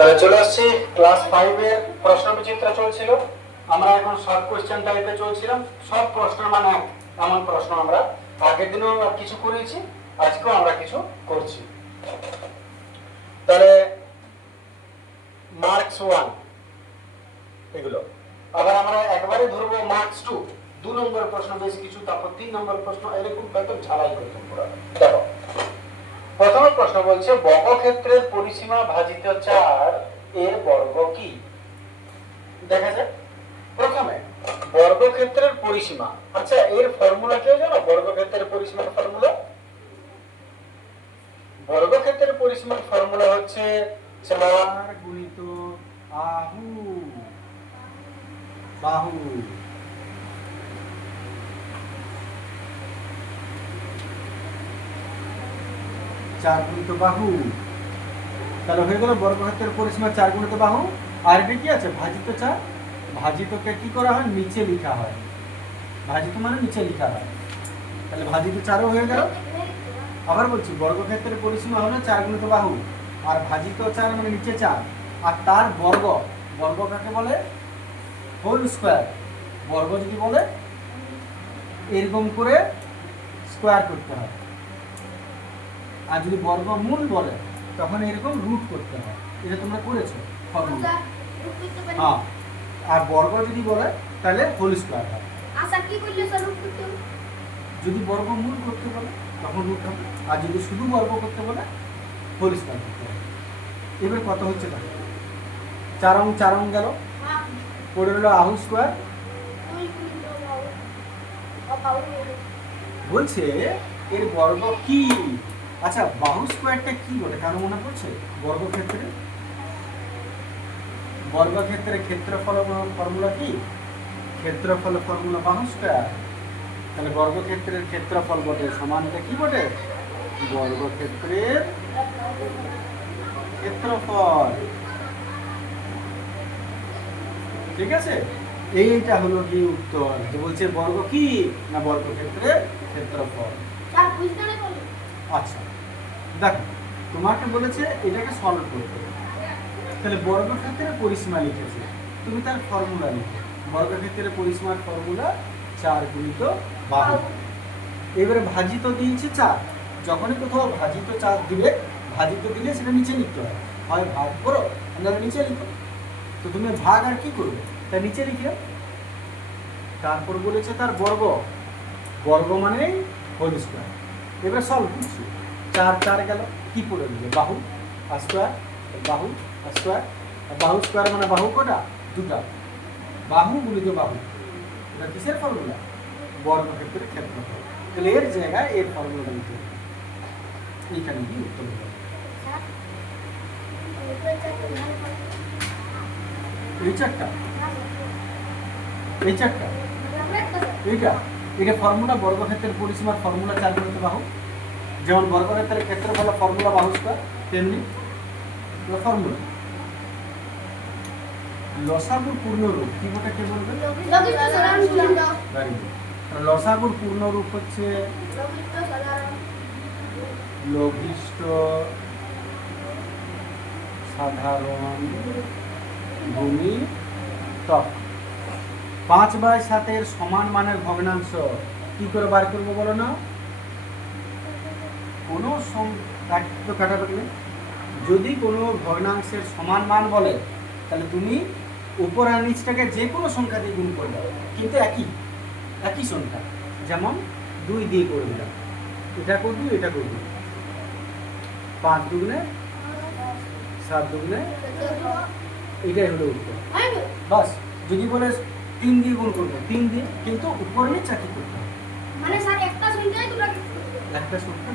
তাহলে চলে আসছি ক্লাস 5 এর প্রশ্ন বিচিত্র চলছিল। আমরা এখন শর্ট কোশ্চেন টাইপে চলছিলাম। সব প্রশ্ন মানে এক, এমন প্রশ্ন আমরা আগের দিনও কিছু করেছি, আজকেও আমরা কিছু করছি। তাহলে মার্কস 1 এগুলো আবার আমরা একবারে ধরবো মার্কস 2, 2 নম্বর প্রশ্ন বেশ কিছু, তারপর 3 নম্বর প্রশ্ন, এরকম একদম ঝালাই করতাম পুরো। দেখো প্রথম প্রশ্ন বলছে বর্গক্ষেত্রের পরিসীমা ভাজিত 4 এর বর্গ কি? দেখা যাক প্রথমে বর্গক্ষেত্রের পরিসীমা। আচ্ছা এর ফর্মুলা কি জানো? বর্গক্ষেত্রের পরিসীমার ফর্মুলা, বর্গক্ষেত্রের পরিসীমার ফর্মুলা হচ্ছে 4 গুণিত আহু বাহু। চার গুণিত বাহু, তাহলে হয়ে গেল বর্গক্ষেত্রের পরিসীমা 4 গুণিত বাহু। আর এটা কি আছে? ভাজিত 4। ভাজিতকে কি করা হয়? নিচে লেখা হয়। ভাজিত মানে নিচে লেখা হয়, তাহলে ভাজিত 4ও হয়ে গেল। আবার বলছি বর্গক্ষেত্রের পরিসীমা হলো 4 গুণিত বাহু, আর ভাজিত 4 মানে নিচে 4, আর তার বর্গ। বর্গ কাকে বলে? Whole square. বর্গ যদি বলে এরকম করে স্কয়ার করতে হয়, আর যদি বর্গমূল বলে তখন এরকম রুট করতে হয়। এটা তোমরা করেছো ফর্মুলা। হ্যাঁ, আর বর্গ যদি বলে তাহলে হোল স্কয়ার হয়। আচ্ছা কি করলে স্যার রুট করতে হবে? যদি বর্গমূল করতে বলে তখন রুট হবে, আর যদি শুধু বর্গ করতে বলে হোল স্কয়ার করতে হবে। এবার কত হচ্ছে না? 4 অং গেল, পড়ে হলো আহু স্কয়ার। বলছে এর বর্গ কি? আচ্ছা বাহু স্কয়ারটা কি বলে কারো মনে পড়ছে? বর্গক্ষেত্রে ক্ষেত্রফল ফর্মুলা কি? ক্ষেত্রফল ফর্মুলা বাহু স্কয়ার। তাহলে বর্গক্ষেত্রের ক্ষেত্রফল বটে সমানটা কি বটে? বর্গক্ষেত্রের ক্ষেত্রফল। ঠিক আছে, এইটা হলো কি উত্তর। যে বলছে বর্গ কি না বর্গক্ষেত্রের ক্ষেত্রফল। আচ্ছা দেখো তোমাকে বলেছে এটাকে সলভ করতে, তাহলে বর্গক্ষেত্রের পরিসীমা লিখেছে, তুমি তার ফর্মুলা লিখো। বর্গক্ষেত্রের পরিসীমার ফর্মুলা 4 গুণিত বাহু। এবারে ভাজিত দিয়েছে 4, যখনই কোথাও ভাজিত 4 দিবে, ভাজিত দিলে সেটা নিচে লিখতে হয়, হয় ভাগ করো নাহলে নিচে লিখো। তো তুমি ভাগ আর কি করবে, তা নিচে লিখে। তারপর বলেছে তার বর্গ, বর্গ মানে হোল স্কয়ার। এবারে সলভ করছি, 4 গেল, কি পড়ে দিবে? বাহু আর স্কয়ার, বাহু আর স্কয়ার। বাহু স্কয়ার মানে বাহু কটা? 2টা। বাহু গুণিত বাহু, এটা কিসের ফর্মুলা? বর্গক্ষেত্রের ক্ষেত্রফল। তাহলে এর জায়গায় এর ফর্মুলা দিতে হবে, এইখানে কি উত্তর হবে? এই চারটা, এই চারটা, এটা ফর্মুলা বর্গক্ষেত্রের পরিসীমার ফর্মুলা 4 গুণিত বাহু। যেমন বর্গক্ষেত্রের ক্ষেত্রফল ফর্মুলা বাহু স্কয়ার, তেমনি ফর্মুলা। লসাগুর পূর্ণরূপ কি বটে কে বলবে? লসাগুর পূর্ণরূপ হচ্ছে লঘিষ্ঠ সাধারণ গুণিতক। 5/7 এর সমান মানের ভগ্নাংশ কি করে বার করবো বলো না? কোনো কাটাকাটি, যদি কোনো ভগ্নাংশের সমান মান বলে তাহলে তুমি উপর আর নিচটাকে যে কোনো সংখ্যা দিয়ে গুণ করে দাও, কিন্তু একই সংখ্যা। যেমন 2 দিয়ে করে দিলাম, এটা করবি এটা করবি, 5 দুগুণে 7 দুগুণে, এটাই হলো উত্তর। বাস। যদি বলে 3 দিয়ে গুণ করবে 3 দিয়ে, কিন্তু উপর নিচ একই করতে হবে। মানে স্যার একটা সংখ্যায় একটা সংখ্যা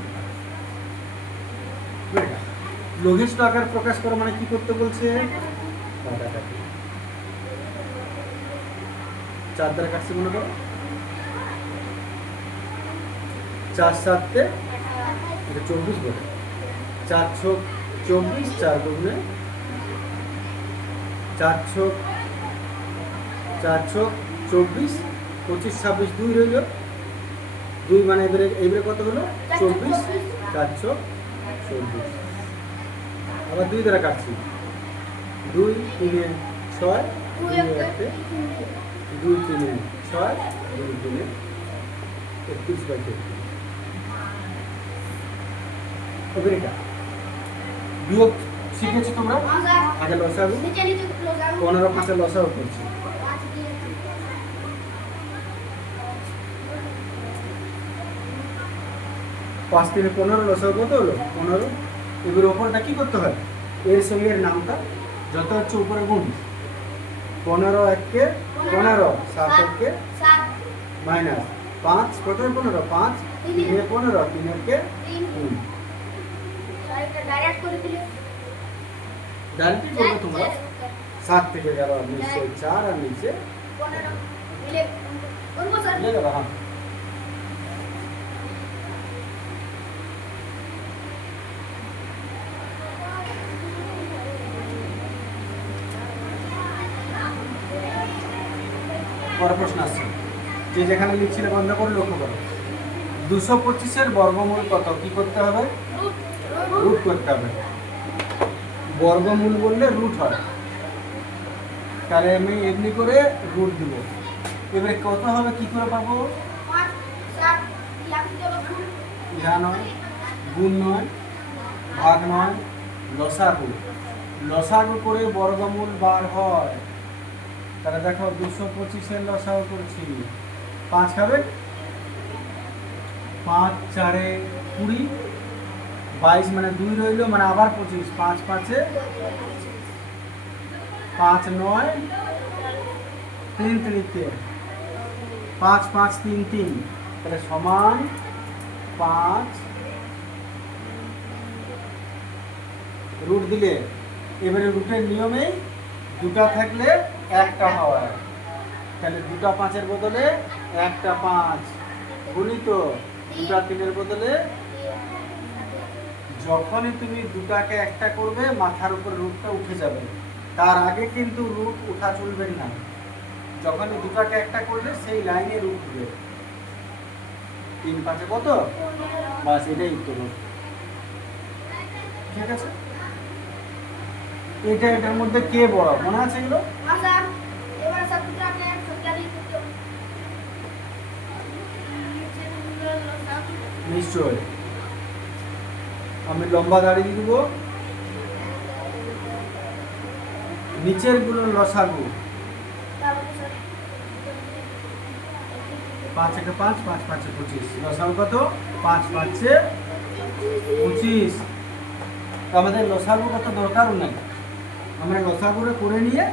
লঘিষ্ঠ আকার প্রকাশ করা মানে কি করতে বলছে? 4 দ্বারা কাটছে মনে করো, 4 7 এটা 24 বলে, 4 6 24, 4 দুগুণে 4 6 24, 25 26 2 রইল, 2 মানে এবারে কত হলো? 24, 4 24। আবার 2 দ্বারা কাটছি, 2 3 6 দুই 2 একটা 2 3 6 2 3 31/33 এবার এটা বিয়োগ শিখেছো তোমরা হ্যাঁ স্যার আগে লসাগু নিচে নিচে লসাগু 15 5 লসাগু করছি 5 দিয়ে 5 3 15 লসাগু কত হলো 15 এবার উপরটা কি করতে হয় এর সঙ্গে এর নামটা যত হচ্ছে উপরে গুণ 15 1 15 7 1 7 মাইনাস 5 কত 15 5 3 15 3 1 3 3 স্যার এটা ডাইরেক্ট করে দিলে ডাইরেক্ট করবে তোমরা 7 থেকে গেল নিচে 4 আর নিচে 15 মিলে করবো স্যার চলে গেল হ্যাঁ পরের প্রশ্ন আসছে যে যেখানে লিখছিলে বন্ধ করে লক্ষ্য করো 225 এর বর্গমূল কত কি করতে হবে রুট রুট করতে হবে বর্গমূল বললে রুট হয় তাহলে আমি এমনি করে রুট দিব এবারে কত হবে কি করে পাবো 5 7 লাখ দেবো ইহা নয় গুণ নয় ভাগ নয় লসাগু লসাগু করে বর্গমূল বার হয় তাহলে দেখো 225 এর লসাগু করছি 5 খাবে 5 4 এ 20 22 মানে 2 রইল মানে আবার 25 5 5 এ 5 9 3 3 তে 5 5 3 3 তাহলে সমান 5 রুট দিলে এবারে রুটের নিয়মে দুটা থাকলে একটা হয় তাহলে দুটা 5 এর বদলে একটা 5 গুণিত দুটা 3 এর বদলে যখনই তুমি দুটাকে একটা করবে মাথার উপর রুটটা উঠে যাবে তার আগে কিন্তু রুট উঠা চলবে না যখনই দুটাকে একটা করলে সেই লাইনে রুট উঠবে 3 5 এ কত বাস এটাই উত্তর হবে। ঠিক আছে এটার মধ্যে কে বড় মনে আছে এগুলো হ্যাঁ স্যার এবার সব দুটাকে সংখ্যা দিয়ে করতে নিশ্চয় আমি লম্বা দাড়ি দিয়ে দিব নিচের গুলো লসাগু 5 একে 5 5 5 এ 25 লসাগু কত 5 5 এ 25 আমাদের লসাগু কত দরকারও নাই আমরা লসাগুরে করে নিয়ে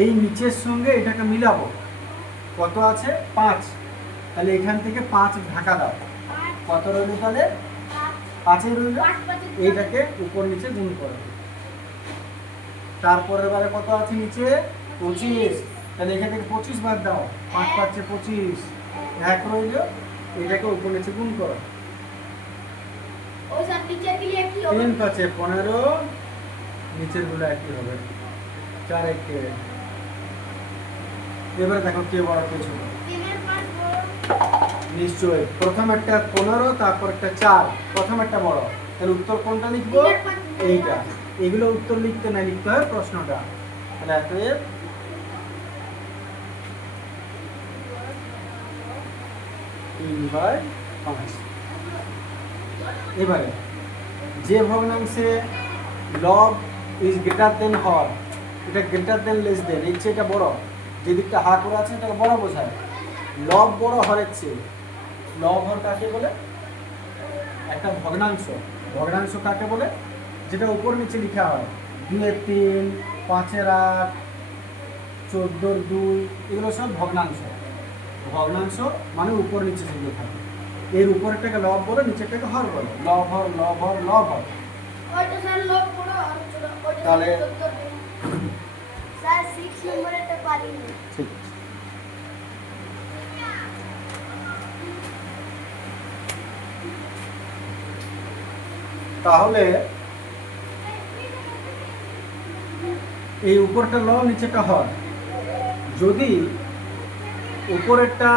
এই নিচের সঙ্গে এটাকে মিলাবো কত আছে 5 তাহলে এখান থেকে 5 ঢাকা দাও কত রইল তাহলে 5 এ রইল এইটাকে উপর নিচে গুণ করো তারপরের বারে কত আছে নিচে 25 তাহলে এখান থেকে 25 বাদ দাও 5 5 এ 25 এক রইল এটাকে উপর নিচে গুণ করো ওই স্যার নিচে দিলে কি হবে 3 5 এ 15 নিচের গুলো একই হবে 4 1 এবারে দেখো কে বড় কে ছোট 3 এর 5 বড় নিশ্চয় প্রথম একটা 15 তারপর একটা 4 প্রথম একটা বড় তাহলে উত্তর কোনটা লিখবো এইটা এগুলো উত্তর লিখতে না লিখতে হয় প্রশ্নটা তাহলে এতএব 3/5 এবারে যে ভগ্নাংশে লব ইজ গ্রেটার দেন হর এটা গ্রেটার দেন লেস দেন এর চেয়ে এটা বড় যে দিকটা হা করে আছে এটাকে বড় বোঝায় লব বড় হরের চেয়ে লব হর কাকে বলে একটা ভগ্নাংশ ভগ্নাংশ কাকে বলে যেটা উপর নিচে লেখা হয় 2 এর 3 5 এর 8 14 এর 2 এগুলো সব ভগ্নাংশ ভগ্নাংশ মানে উপর নিচে যেগুলো থাকে এর উপরেরটাকে লব বলে নিচেরটাকে হর বলে লব হর লব হর লব হর ওইটা স্যার লোক বড় আর ছোট ওইটা তাহলে স্যার 6 নম্বরেরটা পারিনি ঠিক আছে। তাহলে এই উপরটা ল নিচেটা হর যদি উপরেরটা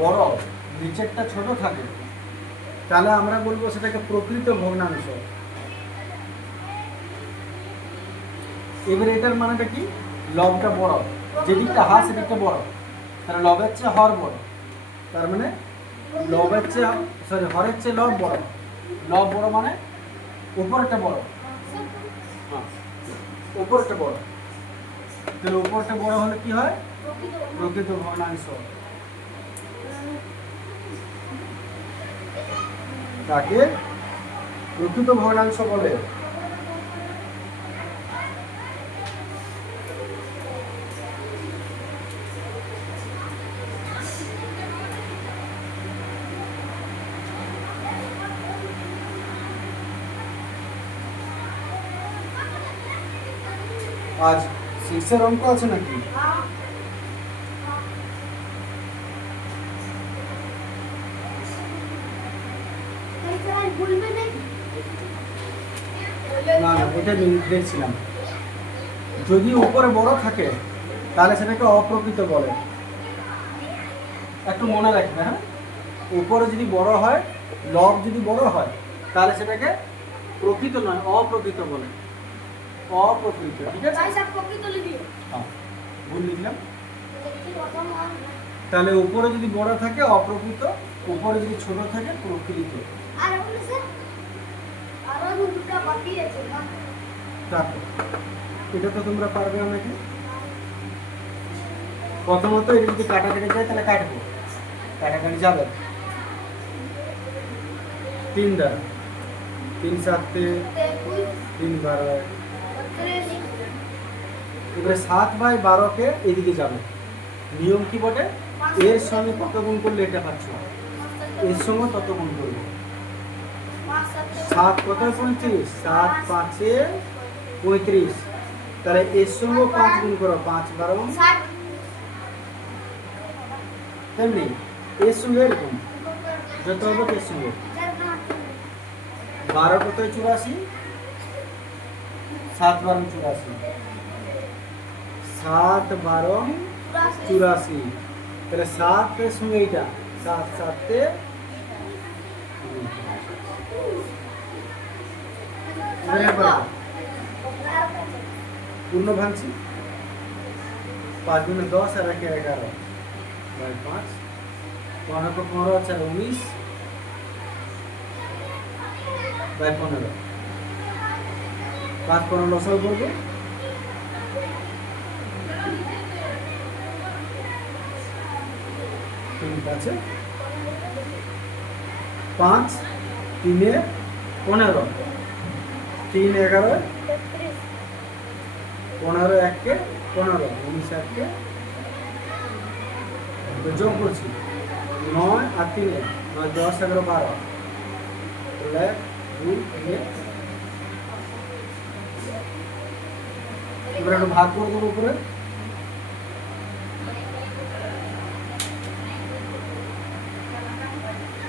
বড় নিচেরটা ছোট থাকে তাহলে আমরা বলবো সেটাকে প্রকৃত ভগ্নাংশ এবারে এটার মানেটা কি, লবটা বড়, যেদিকটা হা সেদিকটা বড়, তাহলে লবের চেয়ে হর বড়, তার মানে লবের চেয়ে সরি হরের চেয়ে লব বড়, লব বড় মানে উপরেরটা বড়, হ্যাঁ উপরেরটা বড়, তাহলে উপরেরটা বড় হলে কি হয়, প্রকৃত ভগ্নাংশ। তাকে প্রকৃত ভগ্নাংশ বলে। আজ 6 এর অঙ্ক আছে নাকি? না না ওটা দেখছিলাম, যদি উপরে বড় থাকে তাহলে সেটাকে অপ্রকৃত বলে, একটু মনে রাখবে। হ্যাঁ, উপরে যদি বড় হয়, লব যদি বড় হয়, তাহলে সেটাকে প্রকৃত নয় অপ্রকৃত বলে, অপ্রকৃত। ঠিক আছে, হ্যাঁ ভুল লিখলাম। তাহলে উপরে যদি বড় থাকে অপ্রকৃত, উপরে যদি ছোট থাকে প্রকৃত। তারপর এটা তো তোমরা পারবে অনেকে। প্রথমত এটা যদি কাটাকাটি যায় তাহলে কাটবো, কাটাকাটি যাবে 3 দ্বারা, 3 7 3 12। এবারে 7/12 এদিকে যাবে, নিয়ম কি বটে, এর সঙ্গে কত গুণ করলে এটা পাচ্ছ, এর সঙ্গে তত গুণ করবে। 7 কত 35, 7 5 35, তাহলে এর সঙ্গে 5 গুণ করো, 5 12 তেমনি এর সঙ্গে এরকম যত হবে এর সঙ্গে 12 কত 84, 7 12 84, 7 12 84, তাহলে 7 এর সঙ্গে এইটা 7 7 পূর্ণ ভাঙছি, 5 গুণে 10 আর 1 11 বাই 5, 15 15 আছে 19 বাই 15, 5 15 লসাগু করবো, 3 আছে 5 3 15, 3 11 15 1 15 19 1 যোগ করছি 9 আর 3 9 10 11 12, তাহলে 2 3 এবার একটু ভাগ করে দেবো উপরে,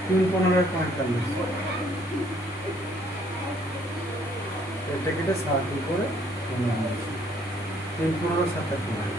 3 15 45, এটা কেটে 7 উপরে 3 15 7 15।